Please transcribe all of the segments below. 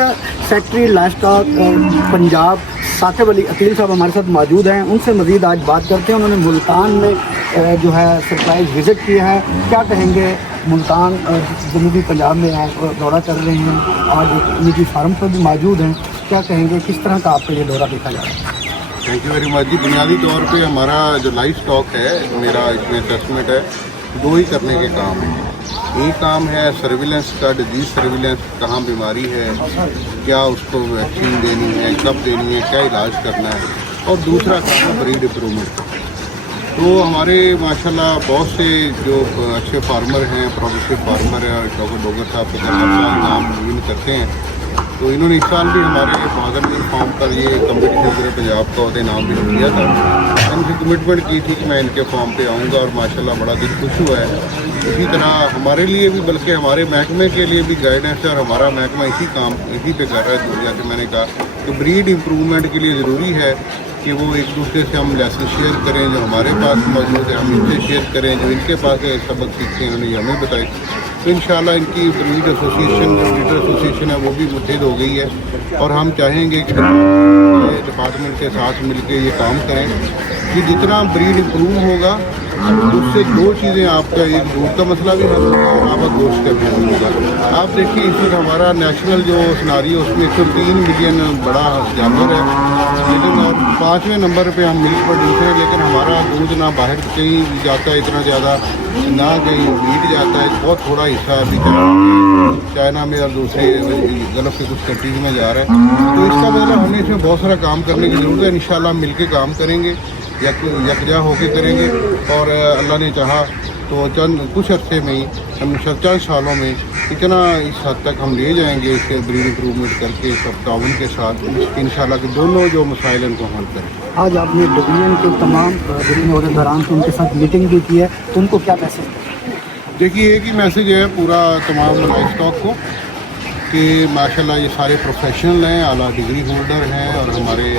شکریہ. Secretary life stock Punjab Saqib Ali Aqeel صاحب ہمارے ساتھ موجود ہیں. ان سے مزید آج بات کرتے ہیں. انہوں نے ملتان میں جو ہے سرپرائز وزٹ کیا ہے. کیا کہیں گے؟ ملتان جنوبی پنجاب میں آپ دورہ کر رہے ہیں, آج ایک نجی فارم پر بھی موجود ہیں. کیا کہیں گے, کس طرح کا آپ کا یہ دورہ دیکھا جا رہا ہے؟ تھینک یو ویری مچ جی. بنیادی طور پہ ہمارا جو لائف اسٹاک ہے, میرا اس میں اسسمنٹ ہے, دو ہی کرنے کے کام ہیں. ایک کام ہے سرویلنس کا, ڈیزیز سرویلنس, کہاں بیماری ہے, کیا اس کو ویکسین دینی ہے, کب دینی ہے, کیا علاج کرنا ہے. اور دوسرا کام ہے بریڈ امپرومنٹ. تو ہمارے ماشاءاللہ بہت سے جو اچھے فارمر ہیں, پروگریسو فارمر ہیں, ڈاکٹر ڈوگر صاحب کا ہر سال نام ون کرتے ہیں. تو انہوں نے اس سال بھی ہمارے فادر میل فارم پر یہ کمپٹیشن پورے پنجاب کا ہوتے نام بھی کیا تھا. ان کی کمٹمنٹ کی تھی کہ میں ان کے فارم پہ آؤں گا, اور ماشاءاللہ بڑا دل خوش ہوا ہے. اسی طرح ہمارے لیے بھی, بلکہ ہمارے محکمے کے لیے بھی گائیڈنس ہے, اور ہمارا محکمہ اسی پہ کر رہا ہے. جیسے میں نے کہا کہ بریڈ امپرومنٹ کے لیے ضروری ہے کہ وہ ایک دوسرے سے ہم لیسن شیئر کریں, جو ہمارے پاس موجود ہے ہم ان سے شیئر کریں, جو ان کے پاس سبق سیکھتے ہیں انہوں نے ہمیں بتائی. تو انشاءاللہ ان کی بریڈ ایسوسیشن, جو بریڈر ایسوسیشن ہے, وہ بھی متحد ہو گئی ہے. اور ہم چاہیں گے کہ ڈپارٹمنٹ کے ساتھ مل کے یہ کام کریں کہ جتنا بریڈ امپروو ہوگا اس سے دو چیزیں, آپ کا ایک دودھ کا مسئلہ بھی حل ہوگا اور آپ کا گوشت کا بھی حل ہوگا. آپ دیکھیے اس وقت ہمارا نیشنل جو سناری ہے اس میں 103 ملین بڑا جانور ہے, لیکن اور 5ویں نمبر پہ ہم ملک پروڈیوسر ہیں. لیکن ہمارا دودھ نہ باہر کہیں جاتا ہے اتنا زیادہ, نہ کہیں میٹ جاتا ہے. بہت تھوڑا حصہ ابھی چائنا میں اور دوسرے گلف کے کچھ کنٹریز میں جا رہا ہے. تو اس کا مطلب ہمیں اس میں بہت سارا کام کرنے کی ضرورت ہے. انشاءاللہ ہم مل کے کام کریں گے, یکجا ہو کے کریں گے. اور اللہ نے چاہا تو کچھ عرصے میں ہی, ہم چند سالوں میں اتنا اس حد تک ہم لے جائیں گے اس کے بریڈ امپرومنٹ کر کے سب تعاون کے ساتھ, انشاءاللہ کہ دونوں جو مسائل ان کو حل کریں. آج آپ نے ڈویژن کے تمام ڈویژن عہدیداران سے ان کے ساتھ میٹنگ بھی کی ہے, تو ان کو کیا میسج؟ دیکھیے ایک ہی میسج ہے پورا تمام لائف اسٹاک کو کہ ماشاءاللہ یہ سارے پروفیشنل ہیں, اعلیٰ ڈگری ہولڈر ہیں, اور ہمارے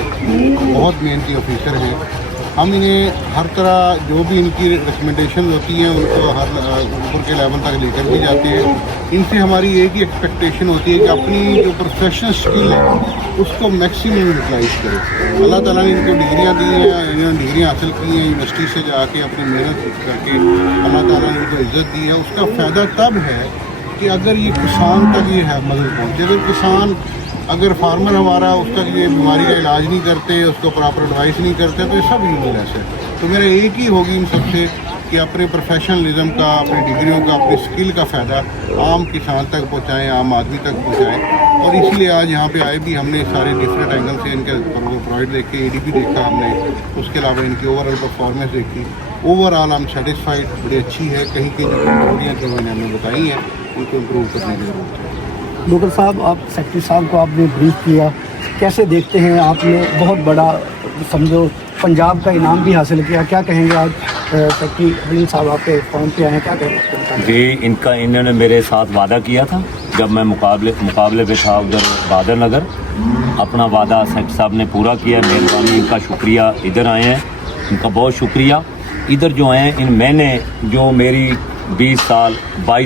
بہت محنتی آفیسر ہیں. ہم انہیں ہر طرح جو بھی ان کی ریکمنڈیشن ہوتی ہیں ان کو ہر اوپر کے لیول تک لے کر بھی جاتے ہیں. ان سے ہماری ایک ہی ایکسپیکٹیشن ہوتی ہے کہ اپنی جو پروفیشنل اسکل ہے اس کو میکسیمم یوٹیلائز کرے. اللہ تعالیٰ نے ان کو ڈگریاں دی ہیں, انہوں نے ڈگریاں حاصل کی ہیں یونیورسٹی سے جا کے, اپنی محنت کر کے اللہ تعالیٰ نے ان کو عزت دی ہے. اس کا فائدہ تب ہے کہ اگر یہ کسان تک یہ ہے مدد پہنچے. اگر فارمر ہمارا اس تک یہ بیماری کا علاج نہیں کرتے, اس کو پراپر ایڈوائس نہیں کرتے, تو یہ سب یوز لیس ہے. تو میرا ایک ہی ہوگی ان سب سے کہ اپنے پروفیشنلزم کا, اپنی ڈگریوں کا, اپنی اسکل کا فائدہ عام کسان تک پہنچائیں, عام آدمی تک پہنچائیں. اور اس لیے آج یہاں پہ آئے بھی ہم نے سارے ڈفرینٹ اینگل سے ان کے پرووائڈ دیکھے, اے ڈی پی دیکھا ہم نے, اس کے علاوہ ان کی اوور آل پرفارمنس دیکھی. اوور آل ہم سیٹسفائڈ, بڑی اچھی ہے. کہیں کی جو کمزوریاں جو میں نے ہمیں بتائی ہیں ان کو امپروو کرنے کی ضرورت ہے. ڈاکٹر صاحب, آپ سیکٹری صاحب کو آپ نے بریف کیا, کیسے دیکھتے ہیں؟ آپ نے بہت بڑا سمجھو پنجاب کا انعام بھی حاصل کیا. کیا کہیں گے؟ آج سیکٹری حلیم صاحب آپ کے فون پہ آئے ہیں, کیا کہیں گے؟ جی, انہوں نے میرے ساتھ وعدہ کیا تھا جب میں مقابلے پہ تھا ادھر بہادر نگر. اپنا وعدہ سیکٹری صاحب نے پورا کیا. مہربانی, ان کا شکریہ. ادھر آئے ہیں, ان کا بہت شکریہ. ادھر جو آئے ہیں, میں نے جو میری 22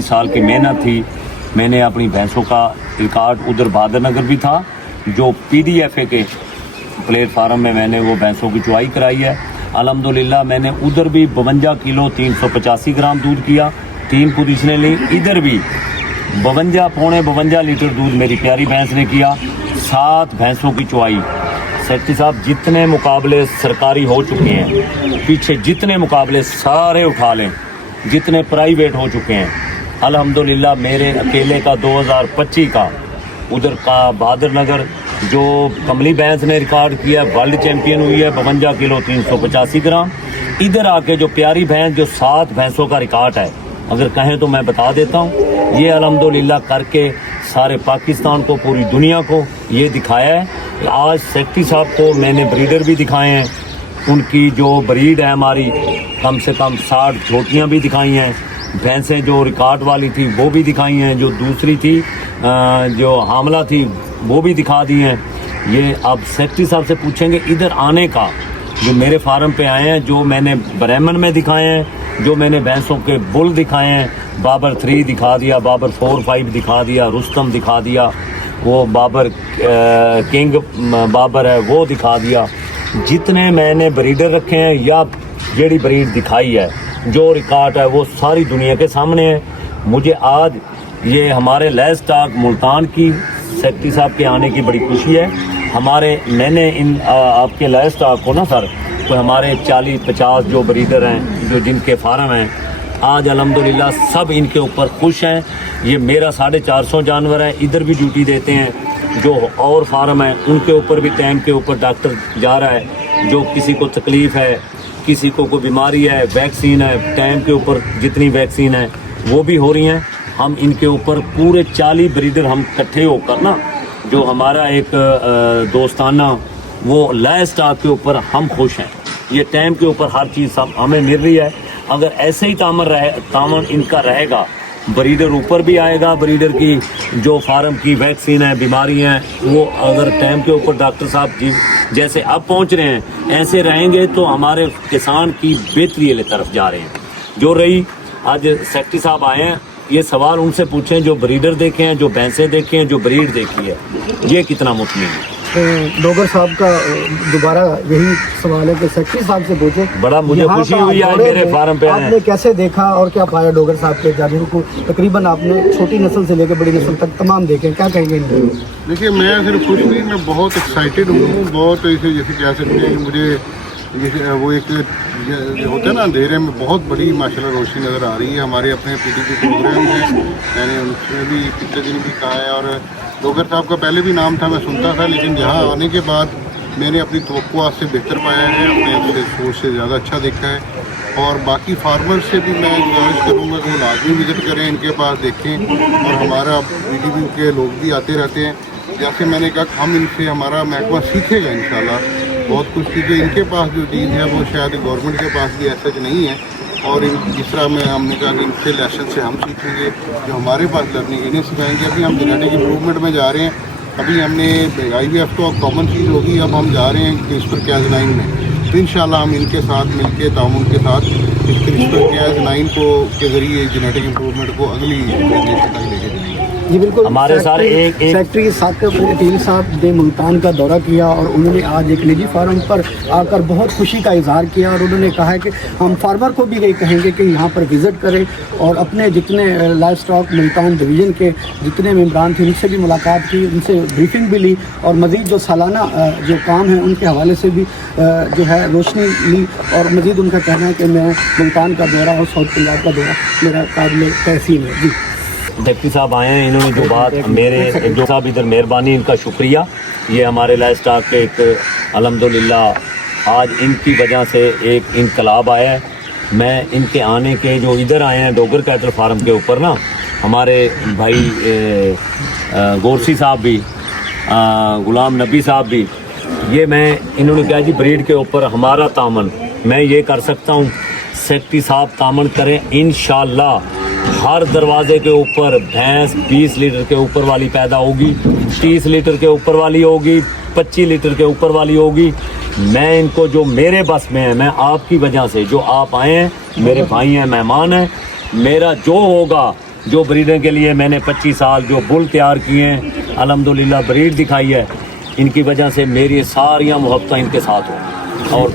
سال کی محنت تھی, میں نے اپنی بھینسوں کا ریکارڈ ادھر بہادر نگر بھی تھا, جو PDFA کے پلیٹ فارم میں میں نے وہ بھینسوں کی چوائی کرائی ہے. الحمدللہ میں نے ادھر بھی 52 کلو 385 گرام دودھ کیا, 3 پوزیشنیں لی. ادھر بھی 52 لیٹر دودھ میری پیاری بھینس نے کیا. 7 بھینسوں کی چوائی. سیکٹری صاحب, جتنے مقابلے سرکاری ہو چکے ہیں, پیچھے جتنے مقابلے سارے اٹھا لیں, جتنے پرائیویٹ ہو چکے ہیں, الحمدللہ میرے اکیلے کا 2025 کا ادھر کا بہادر نگر جو کملی بھینس نے ریکارڈ کیا, ورلڈ چیمپئن ہوئی ہے 52 کلو 385 گرام. ادھر آ کے جو پیاری بھینس جو 7 بھینسوں کا ریکارڈ ہے, اگر کہیں تو میں بتا دیتا ہوں. یہ الحمدللہ کر کے سارے پاکستان کو, پوری دنیا کو یہ دکھایا ہے. آج سیکٹری صاحب کو میں نے بریڈر بھی دکھائے ہیں, ان کی جو بریڈ ہے ہماری کم سے کم 60 جھوٹیاں بھی دکھائی ہیں. بھینسیں جو ریکارڈ والی تھی وہ بھی دکھائی ہیں, جو دوسری تھی جو حاملہ تھی وہ بھی دکھا دی ہیں. یہ اب سیکٹری صاحب سے پوچھیں گے ادھر آنے کا, جو میرے فارم پہ آئے ہیں, جو میں نے برہمن میں دکھائے ہیں, جو میں نے بھینسوں کے بل دکھائے ہیں, بابر 3 دکھا دیا, بابر 4-5 دکھا دیا, رستم دکھا دیا, وہ بابر کنگ بابر ہے وہ دکھا دیا. جتنے میں نے بریڈر رکھے ہیں یا جیڑی بریڈ دکھائی ہے جو ریکارڈ ہے وہ ساری دنیا کے سامنے ہے. مجھے آج یہ ہمارے لیس ٹاک ملتان کی سیکٹری صاحب کے آنے کی بڑی خوشی ہے. میں نے ان آپ کے لیس ٹاک کو نا سر کوئی ہمارے 40-50 جو بریڈر ہیں جو جن کے فارم ہیں آج الحمدللہ سب ان کے اوپر خوش ہیں. یہ میرا 450 جانور ہے, ادھر بھی ڈیوٹی دیتے ہیں. جو اور فارم ہیں ان کے اوپر بھی ٹائم کے اوپر ڈاکٹر جا رہا ہے. جو کسی کو تکلیف ہے, کسی کو کوئی بیماری ہے, ویکسین ہے, ٹائم کے اوپر جتنی ویکسین ہے وہ بھی ہو رہی ہیں. ہم ان کے اوپر پورے 40 بریڈر ہم اکٹھے ہو کر نا جو ہمارا ایک دوستانہ وہ لیس ٹاک کے اوپر ہم خوش ہیں. یہ ٹائم کے اوپر ہر چیز ہمیں مل رہی ہے. اگر ایسے ہی تعاون ان کا رہے گا, بریڈر اوپر بھی آئے گا. بریڈر کی جو فارم کی ویکسین ہے, بیماری ہیں, وہ اگر ٹائم کے اوپر ڈاکٹر صاحب جیسے اب پہنچ رہے ہیں ایسے رہیں گے تو ہمارے کسان کی بہتری کی طرف جا رہے ہیں. جو رہی آج سیکٹری صاحب آئے ہیں, یہ سوال ان سے پوچھیں جو بریڈر دیکھے ہیں, جو بھینسیں دیکھی ہیں, جو بریڈ دیکھی ہے, یہ کتنا مطمئن ہے. ڈوگر صاحب کا دوبارہ یہی سوال ہے کہ سیکٹری صاحب سے پوچھیں بڑا مجھے یہاں خوشی کا ہوئی آج دورے میرے میں فارم پہ آپ آئے نے کیسے دیکھا اور کیا پایا ڈوگر صاحب کے جانوروں کو؟ تقریباً آپ نے چھوٹی نسل سے لے کے بڑی نسل تک تمام دیکھے, کیا کہیں گے ان کے؟ دیکھیے میں صرف خوش نہیں, میں بہت ایکسائٹیڈ ہوں. بہت ایسے جیسے کہہ سکتے ہیں کہ مجھے جیسے وہ ایک ہوتا ہے نا اندھیرے میں بہت بڑی ماشاءاللہ روشنی نظر آ رہی ہے. ہمارے اپنے PTP پروگرام ہیں, میں نے ان میں بھی پچھلے دن بھی کہا ہے. اور ڈوگر صاحب کا پہلے بھی نام تھا, میں سنتا تھا, لیکن یہاں آنے کے بعد میں نے اپنی توقعات سے بہتر پایا ہے, اپنے سوچ سے زیادہ اچھا دیکھا ہے. اور باقی فارمر سے بھی میں گزارش کروں گا کہ وہ لازمی وزٹ کریں, ان کے پاس دیکھیں. اور ہمارا PTP کے لوگ بھی آتے رہتے ہیں. جیسے میں نے کہا کہ ہم ان سے ہمارا محکمہ سیکھے گا انشاءاللہ بہت کچھ, کیونکہ ان کے پاس جو چیز ہے وہ شاید گورنمنٹ کے پاس بھی ایسا نہیں ہے. اور جس طرح ہم نے کہا کہ ان سے لیسن سے ہم سیکھیں گے, جو ہمارے پاس لرننگ انہیں سکھائیں گے. ابھی ہم جینیٹک امپروومنٹ میں جا رہے ہیں. ابھی ہم نے IVF تو کامن چیز ہوگی, اب ہم جا رہے ہیں CRISPR-Cas9 میں. تو انشاءاللہ ہم ان کے ساتھ مل کے تعاون کے ساتھ اس CRISPR-Cas9 کو کے ذریعے جینیٹک امپروومنٹ کو اگلی جنریشن تک لے کے جائیں گے. جی بالکل. ہمارے سارے سیکٹری ثاقب عطیل صاحب نے ملتان کا دورہ کیا اور انہوں نے آج ایک نجی فارم پر آ کر بہت خوشی کا اظہار کیا. اور انہوں نے کہا ہے کہ ہم فارمر کو بھی یہی کہیں گے کہ یہاں پر وزٹ کریں اور اپنے جتنے لائف اسٹاک ملتان ڈویژن کے جتنے ممبران تھے ان سے بھی ملاقات کی, ان سے بریفنگ بھی لی اور مزید جو سالانہ جو کام ہیں ان کے حوالے سے بھی جو ہے روشنی لی. اور مزید ان کا کہنا ہے کہ میں ملتان کا دورہ اور ساؤتھ پنجاب کا دورہ میرا قابل تحسین ہے. جی ڈپٹی صاحب آئے ہیں, انہوں نے جو بات میرے جو صاحب ادھر مہربانی, ان کا شکریہ. یہ ہمارے لائف اسٹاک کے ایک الحمدللہ آج ان کی وجہ سے ایک انقلاب آیا ہے. میں ان کے آنے کے جو ادھر آئے ہیں ڈوگر کیٹل فارم کے اوپر نا, ہمارے بھائی گورسی صاحب بھی, غلام نبی صاحب بھی, یہ میں انہوں نے کہا جی بریڈ کے اوپر ہمارا تعاون میں یہ کر سکتا ہوں, سیکٹری صاحب تعاون کریں انشاءاللہ. ہر دروازے کے اوپر بھینس 20 لیٹر کے اوپر والی پیدا ہوگی, 30 لیٹر کے اوپر والی ہوگی, 25 لیٹر کے اوپر والی ہوگی. میں ان کو جو میرے بس میں ہے, میں آپ کی وجہ سے جو آپ آئے ہیں میرے بھائی ہیں, مہمان ہیں, میرا جو ہوگا جو بریڈنگ کے لیے میں نے 25 سال جو بل تیار کیے ہیں الحمدللہ بریڈ دکھائی ہے, ان کی وجہ سے میری ساریاں محبتیں ان کے ساتھ ہوں. اور